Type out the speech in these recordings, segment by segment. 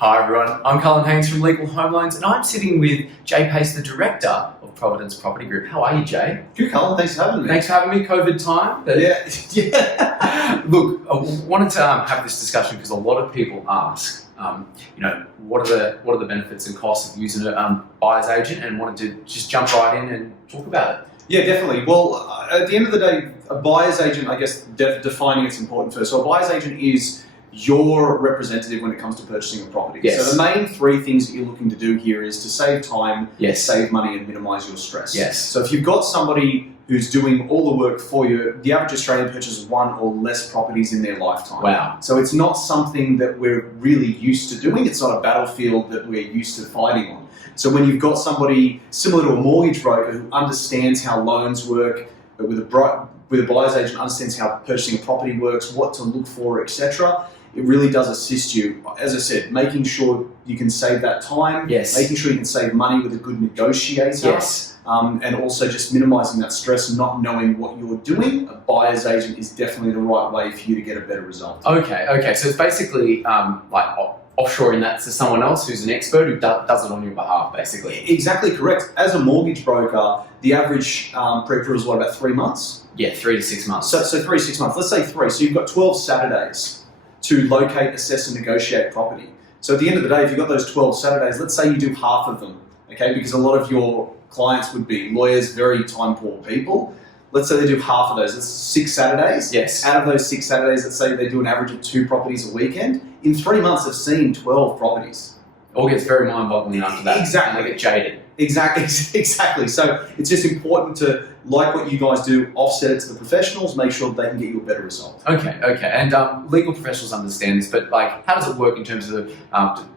Hi everyone, I'm Cullen Haynes from Legal Home Loans and I'm sitting with Jay Pace, the Director of Providence Property Group. How are you, Jay? Good, Cullen. Thanks for having me. Thanks for having me. COVID time. But Yeah. Look, I wanted to have this discussion because a lot of people ask, what are the benefits and costs of using a buyer's agent, and wanted to just jump right in and talk about it. Yeah, definitely. Well, at the end of the day, a buyer's agent, I guess, defining it's important first. So a buyer's agent is your representative when it comes to purchasing a property. Yes. So the main three things that you're looking to do here is to save time, Yes. save money, and minimise your stress. Yes. So if you've got somebody who's doing all the work for you, the average Australian purchases one or less properties in their lifetime. Wow. So it's not something that we're really used to doing. It's not a battlefield that we're used to fighting on. So when you've got somebody similar to a mortgage broker who understands how loans work, but with a buyer's agent understands how purchasing a property works, what to look for, etc., it really does assist you. As I said, making sure you can save that time, Yes. making sure you can save money with a good negotiator, Yes. and also just minimising that stress and not knowing what you're doing. A buyer's agent is definitely the right way for you to get a better result. Okay. So it's basically like offshoring that to someone else who's an expert who does it on your behalf, basically. Exactly correct. As a mortgage broker, the average pre-approval is about 3 months? Yeah, 3 to 6 months. So 3 to 6 months. Let's say 3. So you've got 12 Saturdays to locate, assess, and negotiate property. So at the end of the day, if you've got those 12 Saturdays, let's say you do half of them, okay? Because a lot of your clients would be lawyers, very time-poor people. Let's say they do half of those. That's 6 Saturdays. Yes. Out of those 6 Saturdays, let's say they do an average of 2 properties a weekend. In 3 months, they've seen 12 properties. It all gets very mind-boggling after that. Exactly. And they get jaded. Exactly. So it's just important to, like what you guys do, offset it to the professionals, make sure they can get you a better result. Okay. And legal professionals understand this, but like, how does it work in terms of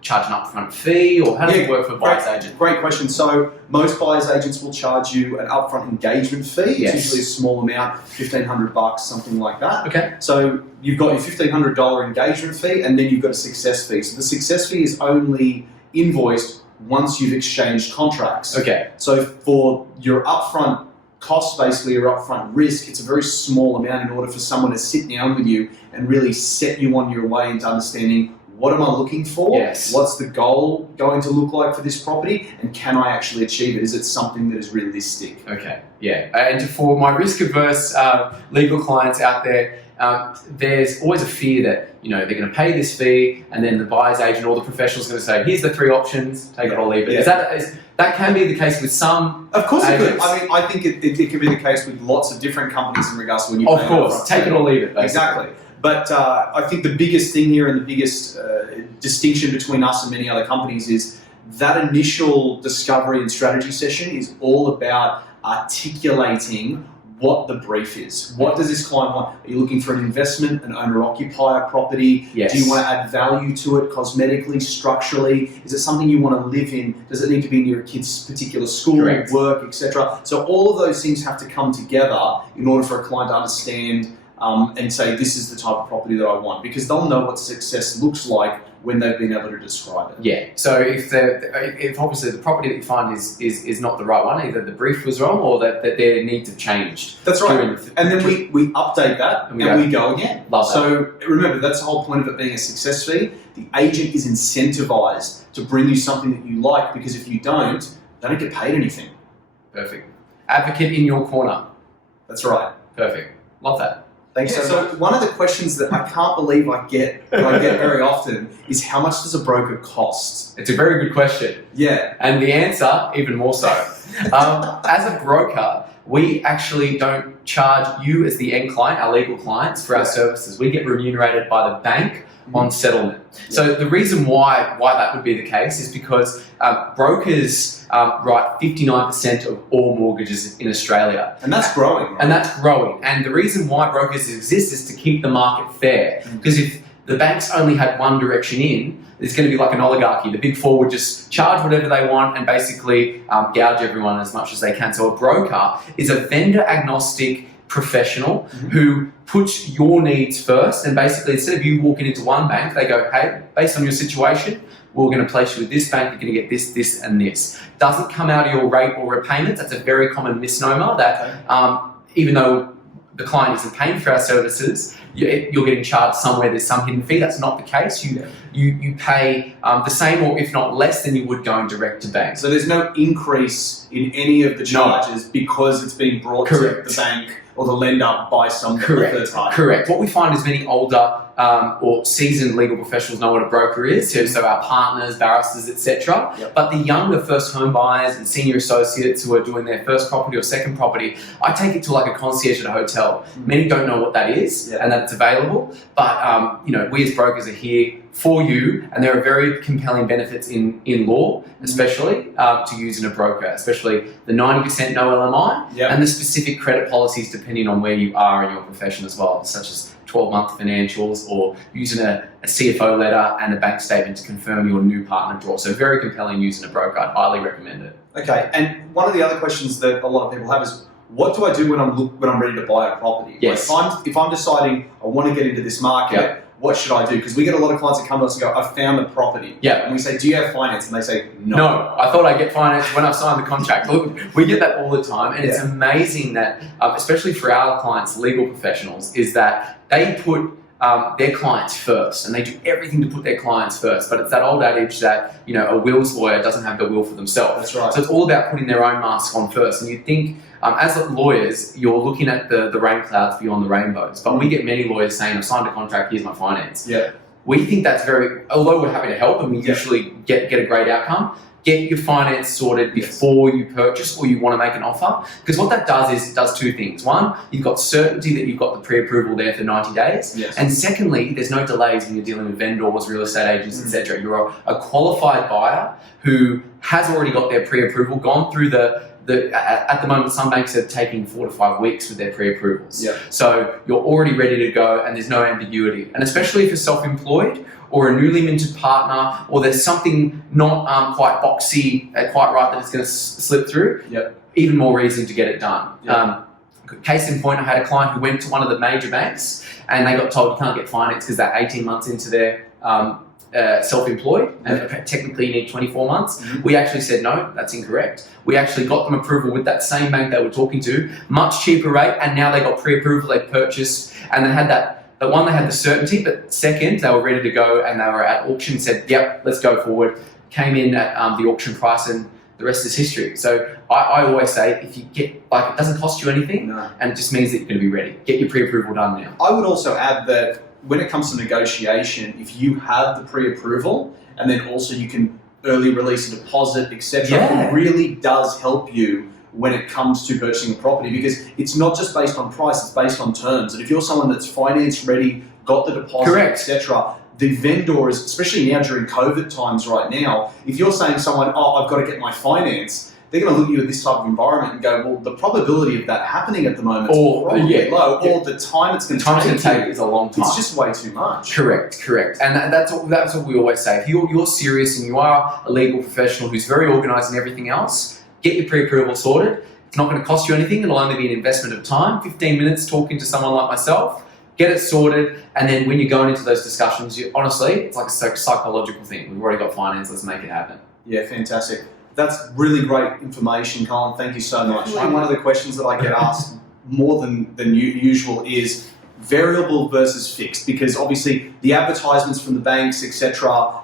charge an upfront fee, or how does it work for a buyer's agent? Great question. So most buyer's agents will charge you an upfront engagement fee. Yes. It's usually a small amount, $1,500, something like that. Okay. So you've got your $1,500 engagement fee, and then you've got a success fee. So the success fee is only invoiced once you've exchanged contracts. Okay. So for your upfront cost, basically your upfront risk, it's a very small amount in order for someone to sit down with you and really set you on your way into understanding, what am I looking for? Yes. What's the goal going to look like for this property? And can I actually achieve it? Is it something that is realistic? Okay. Yeah. And for my risk-averse legal clients out there, there's always a fear that they're going to pay this fee, and then the buyer's agent or the professional is going to say, "Here's the 3 options, take it or leave it." Yeah. That can be the case with some. Of course it agents. could. I mean, I think it can be the case with lots of different companies in regards to when you Of pay course, upfront. take it or leave it. Basically. Exactly. But I think the biggest thing here and the biggest distinction between us and many other companies is that initial discovery and strategy session is all about articulating what the brief is. What does this client want? Are you looking for an investment, an owner-occupier property? Yes. Do you want to add value to it cosmetically, structurally? Is it something you want to live in? Does it need to be in your kid's particular school, Correct. work, etc.? So all of those things have to come together in order for a client to understand and say, this is the type of property that I want, because they'll know what success looks like when they've been able to describe it. Yeah. So if obviously the property that you find is not the right one, either the brief was wrong or that their needs have changed. That's right. And then we update that and we go again. Love that. So remember, that's the whole point of it being a success fee. The agent is incentivized to bring you something that you like, because if you don't, they don't get paid anything. Perfect. Advocate in your corner. That's right. Perfect. Love that. Thanks so much. One of the questions that I can't believe I get very often is, how much does a broker cost? It's a very good question. Yeah. And the answer, even more so. As a broker, we actually don't charge you as the end client, our legal clients, for our services. We get remunerated by the bank on settlement. So the reason why that would be the case is because brokers write 59% of all mortgages in Australia. And that's growing, right? And that's growing. And the reason why brokers exist is to keep the market fair. Because if the banks only had one direction in, it's going to be like an oligarchy. The big four would just charge whatever they want and basically gouge everyone as much as they can. So a broker is a vendor agnostic professional who puts your needs first, and basically instead of you walking into one bank, they go, hey, based on your situation, we're going to place you with this bank, you're going to get this, this and this. Doesn't come out of your rate or repayments. That's a very common misnomer that even though the client isn't paying for our services, you're getting charged somewhere. There's some hidden fee. That's not the case. You pay the same or if not less than you would going direct to bank. So there's no increase in any of the charges because it's being brought to the bank or the lender by some third party. Correct. What we find is many older or seasoned legal professionals know what a broker is, so our partners, barristers, etc. But the younger first home buyers and senior associates who are doing their first property or second property, I take it to like a concierge at a hotel. Many don't know what that is and that it's available, but we as brokers are here for you, and there are very compelling benefits in law, especially to using a broker, especially the 90% no LMI and the specific credit policies depending on where you are in your profession as well, such as 12-month financials or using a CFO letter and a bank statement to confirm your new partner draw. So very compelling using a broker. I'd highly recommend it. Okay, and one of the other questions that a lot of people have is, what do I do when I'm ready to buy a property? Yes. Like if I'm deciding I want to get into this market, what should I do? Because we get a lot of clients that come to us and go, I found the property. And we say, do you have finance? And they say, no. No, I thought I'd get finance when I signed the contract. Look, we get that all the time. And it's amazing that, especially for our clients, legal professionals, is that they put their clients first, and they do everything to put their clients first. But it's that old adage that, a wills lawyer doesn't have the will for themselves. That's right. So it's all about putting their own mask on first. And you think, as lawyers, you're looking at the rain clouds beyond the rainbows. But we get many lawyers saying, I've signed a contract, here's my finance. We think that's although we're happy to help and we usually get a great outcome, get your finance sorted before you purchase or you want to make an offer. Because what that does is it does two things. One, you've got certainty that you've got the pre-approval there for 90 days. And secondly, there's no delays when you're dealing with vendors, real estate agents, etc. You're a qualified buyer who has already got their pre-approval, gone through at the moment, some banks are taking 4 to 5 weeks with their pre-approvals. So you're already ready to go and there's no ambiguity. And especially if you're self-employed or a newly minted partner, or there's something not quite boxy, quite right that it's going to slip through, even more reason to get it done. Case in point, I had a client who went to one of the major banks and they got told you can't get finance because they're 18 months into their self-employed and technically you need 24 months. We actually said no, that's incorrect. We actually got them approval with that same bank they were talking to, much cheaper rate, and now they got pre-approval, they purchased, and they had the one, they had the certainty, but second, they were ready to go and they were at auction, said, yep, let's go forward. Came in at the auction price and the rest is history. So I always say, if you get, it doesn't cost you anything and it just means that you're going to be ready. Get your pre-approval done now. I would also add that when it comes to negotiation, if you have the pre-approval and then also you can early release a deposit, etc., it really does help you when it comes to purchasing a property, because it's not just based on price, it's based on terms. And if you're someone that's finance ready, got the deposit, etc., the vendors, especially now during COVID times right now, if you're saying to someone, I've got to get my finance, they're going to look at you at this type of environment and go, well, the probability of that happening at the moment is probably low, or the time it's going to take is a long time. It's just way too much. Correct. And that's what we always say. If you're serious and you are a legal professional who's very organised and everything else, get your pre-approval sorted. It's not going to cost you anything. It'll only be an investment of time, 15 minutes talking to someone like myself, get it sorted, and then when you're going into those discussions, honestly, it's like a psychological thing. We've already got finance, let's make it happen. Yeah, fantastic. That's really great information, Cullen. Thank you so much. And one of the questions that I get asked more than usual is variable versus fixed, because obviously the advertisements from the banks, etc.,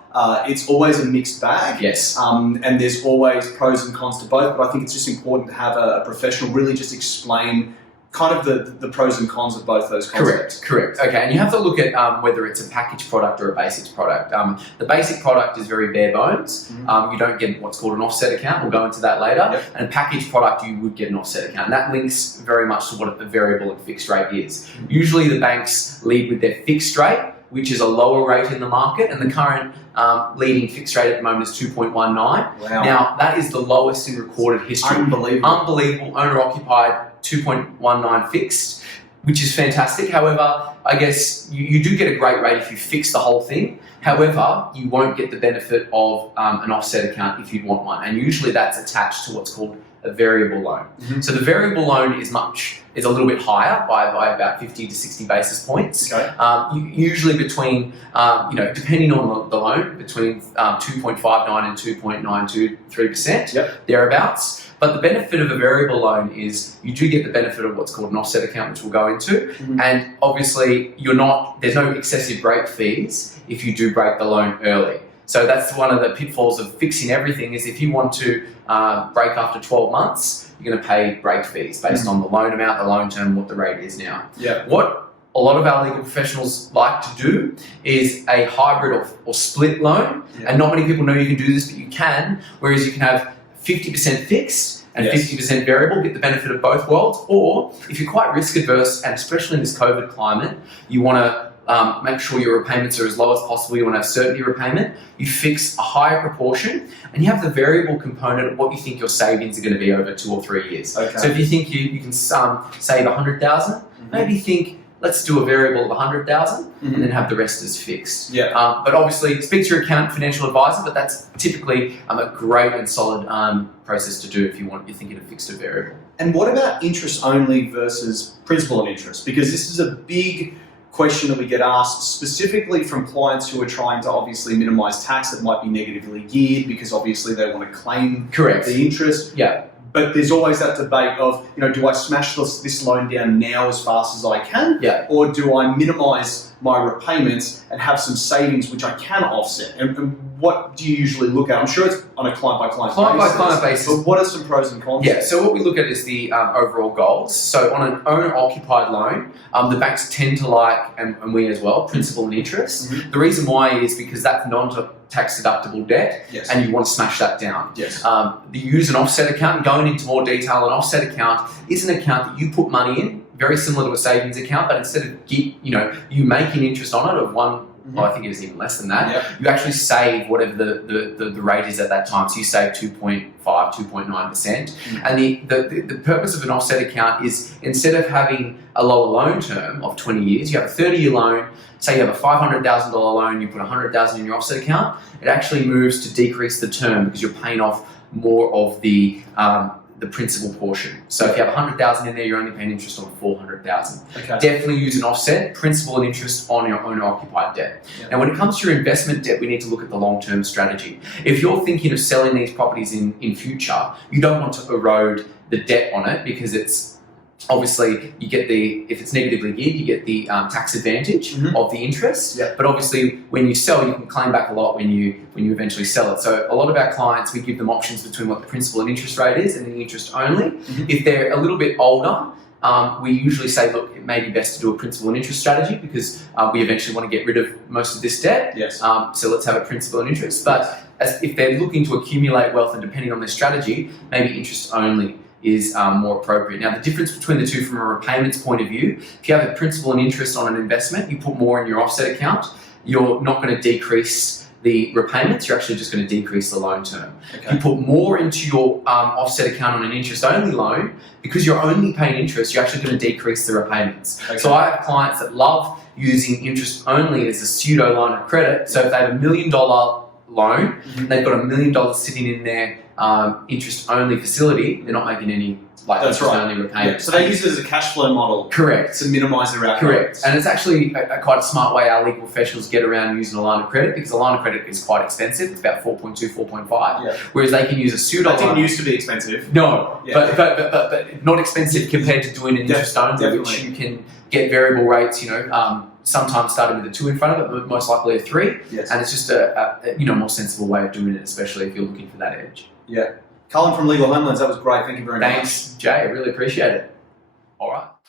it's always a mixed bag. And there's always pros and cons to both, but I think it's just important to have a professional really just explain kind of the pros and cons of both those concepts. Correct. Okay, and you have to look at whether it's a package product or a basics product. The basic product is very bare bones. You don't get what's called an offset account. We'll go into that later. And a package product, you would get an offset account. And that links very much to what a variable and fixed rate is. Usually the banks lead with their fixed rate, which is a lower rate in the market, and the current leading fixed rate at the moment is 2.19. Now, that is the lowest in recorded history. Unbelievable. Owner occupied 2.19 fixed, which is fantastic. However, I guess you do get a great rate if you fix the whole thing. However, you won't get the benefit of an offset account if you want one. And usually that's attached to what's called a variable loan. So the variable loan is a little bit higher by about 50 to 60 basis points. Okay. Usually between, depending on the loan, between 2.59 and 2.923%, thereabouts. But the benefit of a variable loan is you do get the benefit of what's called an offset account, which we'll go into. And obviously there's no excessive break fees if you do break the loan early. So that's one of the pitfalls of fixing everything is if you want to break after 12 months, you're going to pay break fees based on the loan amount, the loan term, what the rate is now. What a lot of our legal professionals like to do is a hybrid or split loan. And not many people know you can do this, but you can, whereas you can have 50% fixed and 50% variable, get the benefit of both worlds. Or if you're quite risk adverse, and especially in this COVID climate, you want to make sure your repayments are as low as possible, you want to have certainty repayment, you fix a higher proportion and you have the variable component of what you think your savings are going to be over 2 or 3 years. So if you think you can save 100,000, maybe think, let's do a variable of 100,000 and then have the rest as fixed. But obviously speak to your accountant, financial advisor, but that's typically a great and solid process to do if you're thinking of fixed or variable. And what about interest only versus principal and interest? Because this is a big question that we get asked specifically from clients who are trying to obviously minimize tax that might be negatively geared because obviously they want to claim the interest. But there's always that debate of, do I smash this loan down now as fast as I can? Or do I minimize my repayments and have some savings which I can offset? And what do you usually look at? I'm sure it's on a client-by-client basis. But what are some pros and cons? So what we look at is the overall goals. So on an owner-occupied loan, the banks tend to like, and we as well, principal and interest. The reason why is because that's non-tax deductible debt, and you want to smash that down. You use an offset account, and going into more detail, an offset account is an account that you put money in, very similar to a savings account, but instead of you making interest on it of well, I think it is even less than that. You actually save whatever the rate is at that time. So you save 2.5, 2.9%. And the purpose of an offset account is instead of having a lower loan term of 20 years, you have a 30-year loan. Say you have a $500,000 loan, you put $100,000 in your offset account. It actually moves to decrease the term because you're paying off more of the principal portion. So if you have 100,000 in there, you're only paying interest on 400,000. Definitely use an offset, principal and interest on your owner-occupied debt. Now, when it comes to your investment debt, we need to look at the long-term strategy. If you're thinking of selling these properties in future, you don't want to erode the debt on it because it's obviously you get if it's negatively geared, you get the tax advantage of the interest. But obviously, when you sell, you can claim back a lot when you eventually sell it. So a lot of our clients, we give them options between what the principal and interest rate is and the interest only. If they're a little bit older, we usually say, look, it may be best to do a principal and interest strategy because we eventually want to get rid of most of this debt. So let's have a principal and interest. But if they're looking to accumulate wealth and depending on their strategy, maybe interest only is more appropriate. Now, the difference between the two from a repayments point of view, if you have a principal and interest on an investment, you put more in your offset account, you're not going to decrease the repayments, you're actually just going to decrease the loan term. If you put more into your offset account on an interest-only loan, because you're only paying interest, you're actually going to decrease the repayments. So I have clients that love using interest-only as a pseudo line of credit. So if they have $1 million loan, they've got $1 million sitting in their interest-only facility, they're not making any interest-only repayments. So they use it as a cash flow model to minimise their outgoings. And it's actually quite a smart way our legal professionals get around using a line of credit because a line of credit is quite expensive. It's about 4.2, 4.5. Whereas they can use a pseudo line. It didn't used to be expensive. No, but not expensive compared to doing an interest-only, which you can get variable rates, sometimes starting with a 2 in front of it, but most likely a 3. And it's just a more sensible way of doing it, especially if you're looking for that edge. Cullen from Legal Homelands, that was great. Thank you very much. Thanks, Jay. I really appreciate it. All right.